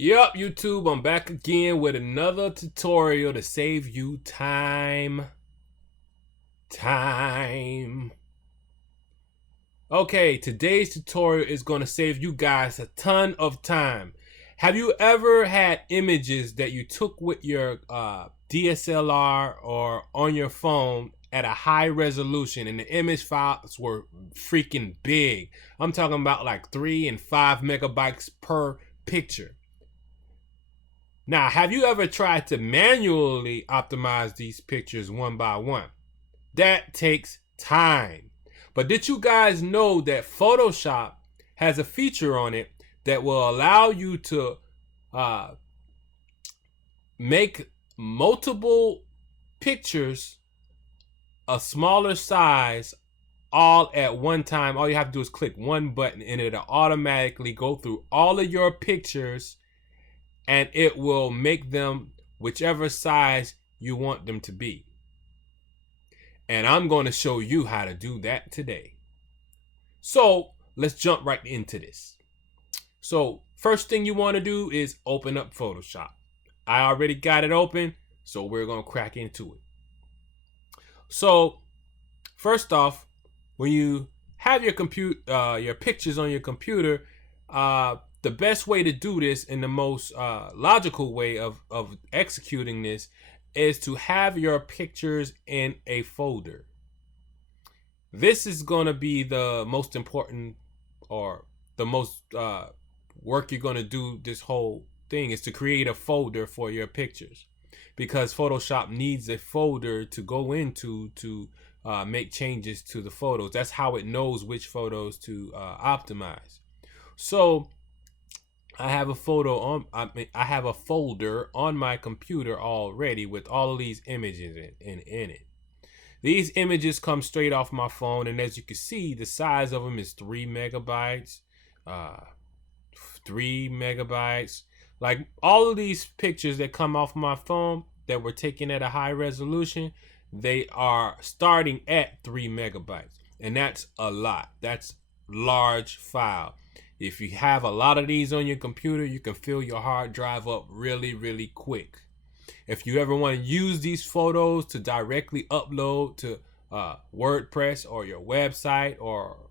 Yup, YouTube, I'm back again with another tutorial to save you time. Okay, today's tutorial is going to save you guys a ton of time. Have you ever had images that you took with your DSLR or on your phone at a high resolution and the image files were freaking big? I'm talking about like 3 and 5 megabytes per picture. Now, have you ever tried to manually optimize these pictures one by one? That takes time. But did you guys know that Photoshop has a feature on it that will allow you to uh, make multiple pictures a smaller size all at one time? All you have to do is click one button and it'll automatically go through all of your pictures and it will make them whichever size you want them to be. And I'm going to show you how to do that today. So let's jump right into this. So first thing you want to do is open up Photoshop. I already got it open, so we're going to crack into it. So first off, when you have your pictures on your computer, the best way to do this and the most logical way of executing this is to have your pictures in a folder. This is going to be the most important or the most work you're going to do. This whole thing is to create a folder for your pictures, because Photoshop needs a folder to go into to make changes to the photos. That's how it knows which photos to optimize. So I have a I have a folder on my computer already with all of these images in it. These images come straight off my phone, and as you can see, the size of them is 3 megabytes, 3 megabytes. Like all of these pictures that come off my phone that were taken at a high resolution, they are starting at 3 megabytes, and that's a lot. That's large file. If you have a lot of these on your computer, you can fill your hard drive up really, really quick. If you ever want to use these photos to directly upload to WordPress or your website, or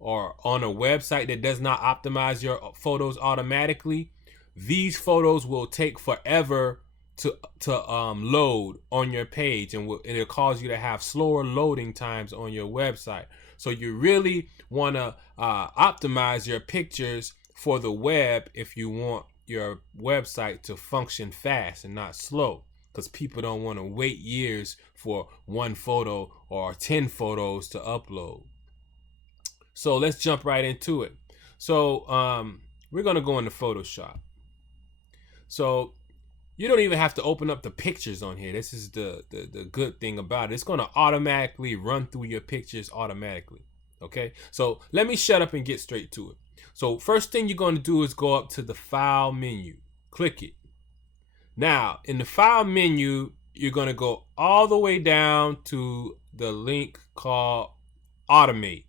on a website that does not optimize your photos automatically, these photos will take forever to load on your page, and it'll cause you to have slower loading times on your website. So you really want to optimize your pictures for the web if you want your website to function fast and not slow, because people don't want to wait years for one photo or 10 photos to upload. So let's jump right into it. So we're going to go into Photoshop. So you don't even have to open up the pictures on here. This is the good thing about it. It's going to automatically run through your pictures automatically. Okay, so let me shut up and get straight to it. So first thing you're going to do is go up to the File menu. Click it. Now, in the File menu, you're going to go all the way down to the link called Automate.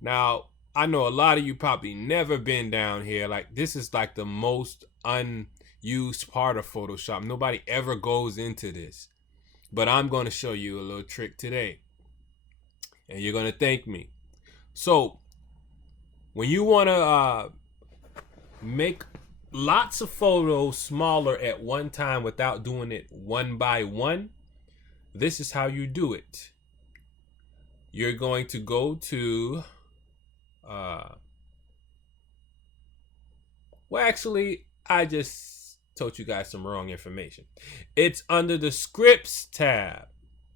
Now, I know a lot of you probably never been down here. Like, this is like the most unused part of Photoshop. Nobody ever goes into this. But I'm going to show you a little trick today, and you're going to thank me. So when you want to make lots of photos smaller at one time without doing it one by one, this is how you do it. You're going to go to well, actually, I just told you guys some wrong information. It's under the Scripts tab.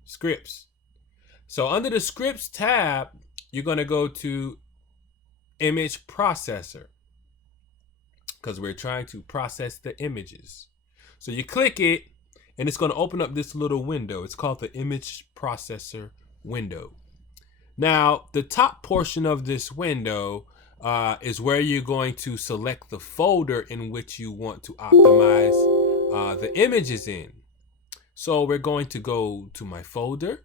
Scripts. So under the Scripts tab, you're going to go to Image Processor, because we're trying to process the images. So you click it, and it's going to open up this little window. It's called the Image Processor window. Now, the top portion of this window is where you're going to select the folder in which you want to optimize the images in. So we're going to go to my folder,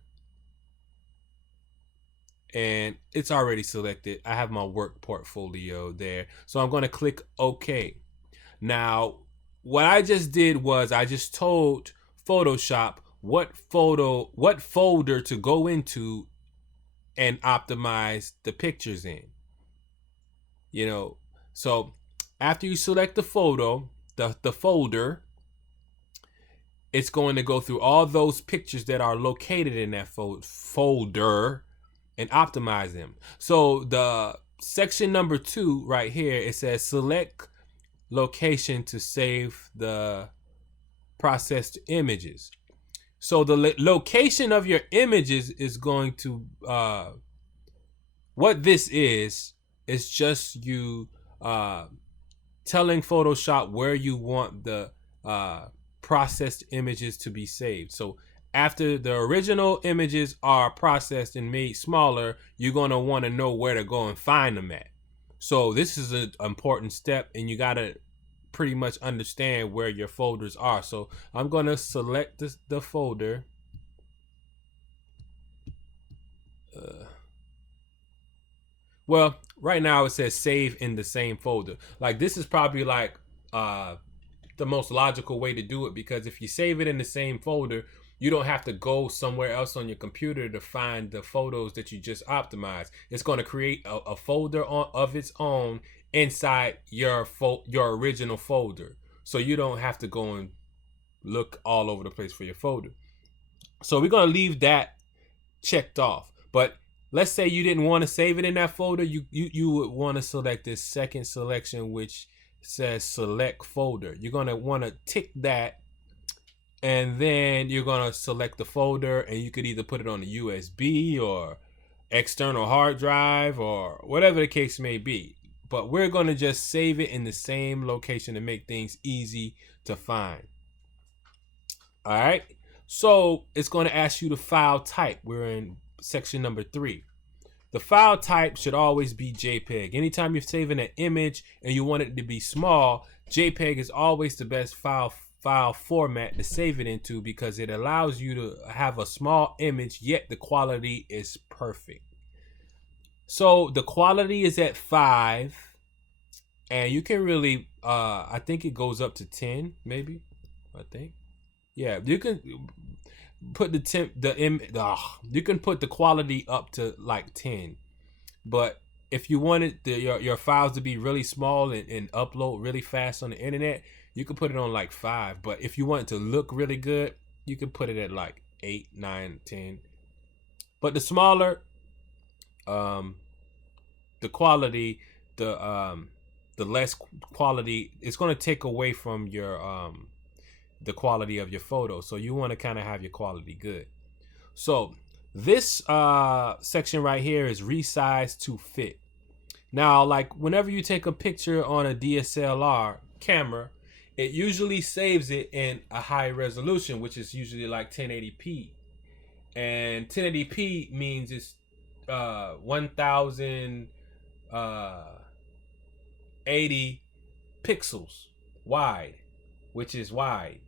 and it's already selected. I have my work portfolio there. So I'm going to click OK. Now, what I just did was I just told Photoshop what folder to go into and optimize the pictures in. You know, so after you select the photo, the folder, it's going to go through all those pictures that are located in that folder and optimize them. So the section number 2 right here, it says select location to save the processed images. So the location of your images is going to what this is just you telling Photoshop where you want the processed images to be saved. So after the original images are processed and made smaller, you're going to want to know where to go and find them at. So this is an important step, and you got to pretty much understand where your folders are. So I'm going to select the folder. Well, right now it says save in the same folder. Like this is probably like the most logical way to do it, because if you save it in the same folder, you don't have to go somewhere else on your computer to find the photos that you just optimized. It's going to create a folder of its own inside your original folder, so you don't have to go and look all over the place for your folder. So we're going to leave that checked off. But let's say you didn't want to save it in that folder, you would want to select this second selection, which says select folder. You're going to want to tick that, and then you're going to select the folder, and you could either put it on a USB or external hard drive or whatever the case may be. But we're going to just save it in the same location to make things easy to find. All right. So it's going to ask you the file type. We're in section number 3. The file type should always be JPEG. Anytime you're saving an image and you want it to be small, JPEG is always the best file format to save it into, because it allows you to have a small image, yet the quality is perfect. So the quality is at 5, and you can really, I think it goes up to 10, maybe. I think, yeah, you can put you can put the quality up to like 10, but if you wanted your files to be really small and upload really fast on the internet, you can put it on like 5. But if you want it to look really good, you can put it at like 8, 9, 10. But the smaller the quality, the less quality, it's going to take away from your the quality of your photo. So you want to kind of have your quality good. So this section right here is resize to fit. Now, like whenever you take a picture on a DSLR camera, it usually saves it in a high resolution, which is usually like 1080p. And 1080p means it's 1080 pixels wide, which is wide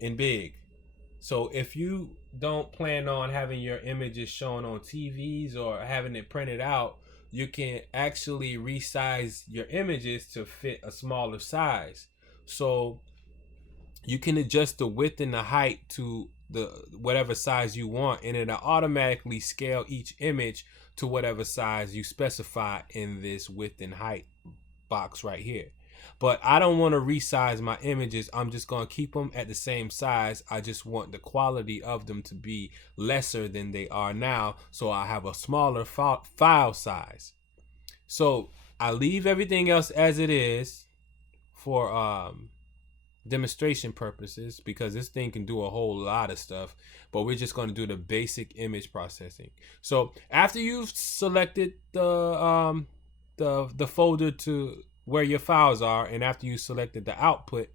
and big. So if you don't plan on having your images shown on TVs or having it printed out, you can actually resize your images to fit a smaller size. So you can adjust the width and the height to the whatever size you want, and it'll automatically scale each image to whatever size you specify in this width and height box right here. But I don't want to resize my images. I'm just going to keep them at the same size. I just want the quality of them to be lesser than they are now, so I have a smaller file size. So I leave everything else as it is for demonstration purposes, because this thing can do a whole lot of stuff, but we're just going to do the basic image processing. So after you've selected the folder to where your files are, and after you selected the output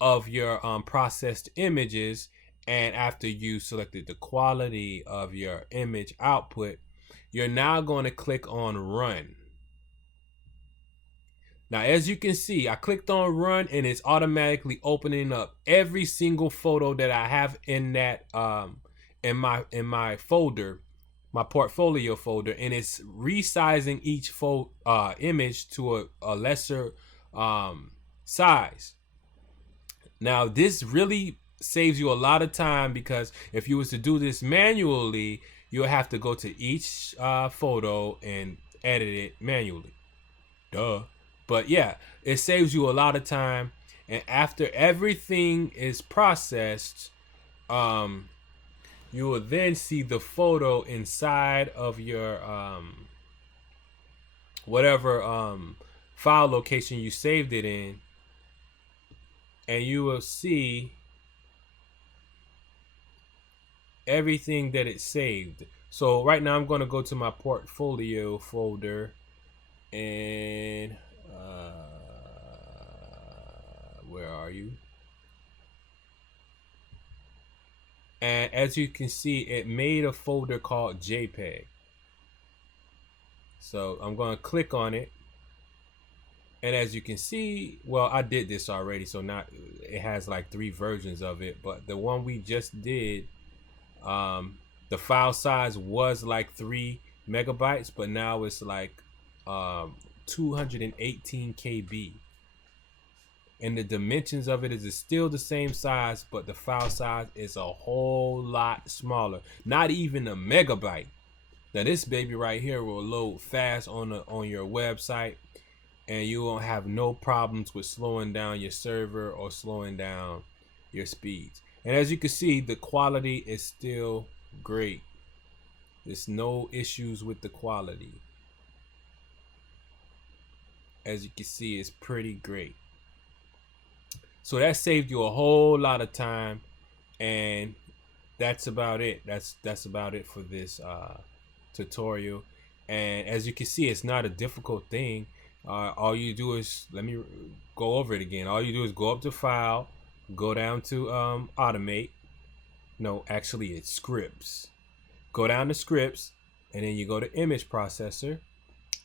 of your processed images, and after you selected the quality of your image output, you're now going to click on run. Now, as you can see, I clicked on run, and it's automatically opening up every single photo that I have in that in my folder, my portfolio folder, and it's resizing each image to a lesser size. Now this really saves you a lot of time, because if you was to do this manually, you'll have to go to each photo and edit it manually. Duh. But yeah, it saves you a lot of time. And after everything is processed, you will then see the photo inside of your whatever file location you saved it in, and you will see everything that it saved. So right now I'm going to go to my portfolio folder, and where are you? And as you can see, it made a folder called JPEG. So I'm going to click on it, and as you can see, well, I did this already, so not, it has like 3 versions of it, but the one we just did, the file size was like 3 megabytes, but now it's like 218 KB, and the dimensions of it is still the same size, but the file size is a whole lot smaller, not even a megabyte. Now this baby right here will load fast on your website, and you won't have no problems with slowing down your server or slowing down your speeds. And as you can see, the quality is still great. There's no issues with the quality. As you can see, it's pretty great. So that saved you a whole lot of time, and that's about it. That's about it for this tutorial. And as you can see, it's not a difficult thing. All you do is, let me go over it again. All you do is go up to File, go down to Automate. No, actually it's Scripts. Go down to Scripts, and then you go to Image Processor.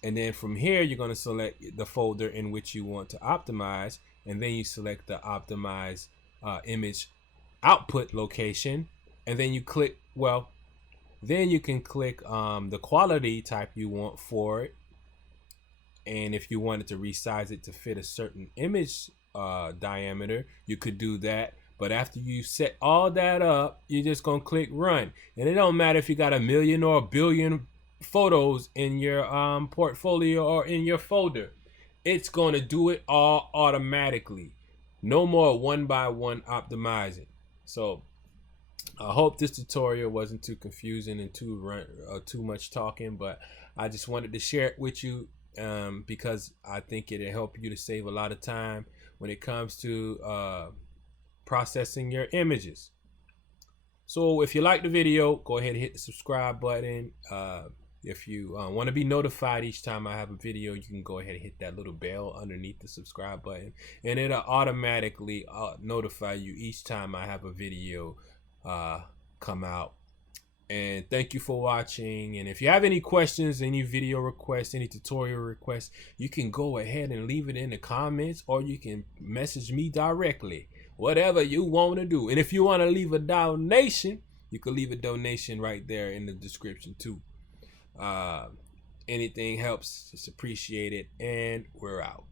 And then from here, you're going to select the folder in which you want to optimize. And then you select the optimize image output location. And then you click, well, then you can click the quality type you want for it. And if you wanted to resize it to fit a certain image diameter, you could do that. But after you set all that up, you're just going to click run. And it don't matter if you got 1 million or 1 billion photos in your portfolio or in your folder. It's going to do it all automatically. No more one by one optimizing. So I hope this tutorial wasn't too confusing and too much talking, but I just wanted to share it with you because I think it'll help you to save a lot of time when it comes to processing your images. So if you like the video, go ahead and hit the subscribe button. If you want to be notified each time I have a video, you can go ahead and hit that little bell underneath the subscribe button, and it'll automatically notify you each time I have a video come out. And thank you for watching. And if you have any questions, any video requests, any tutorial requests, you can go ahead and leave it in the comments, or you can message me directly, whatever you want to do. And if you want to leave a donation, you can leave a donation right there in the description too. Anything helps, just appreciate it, and we're out.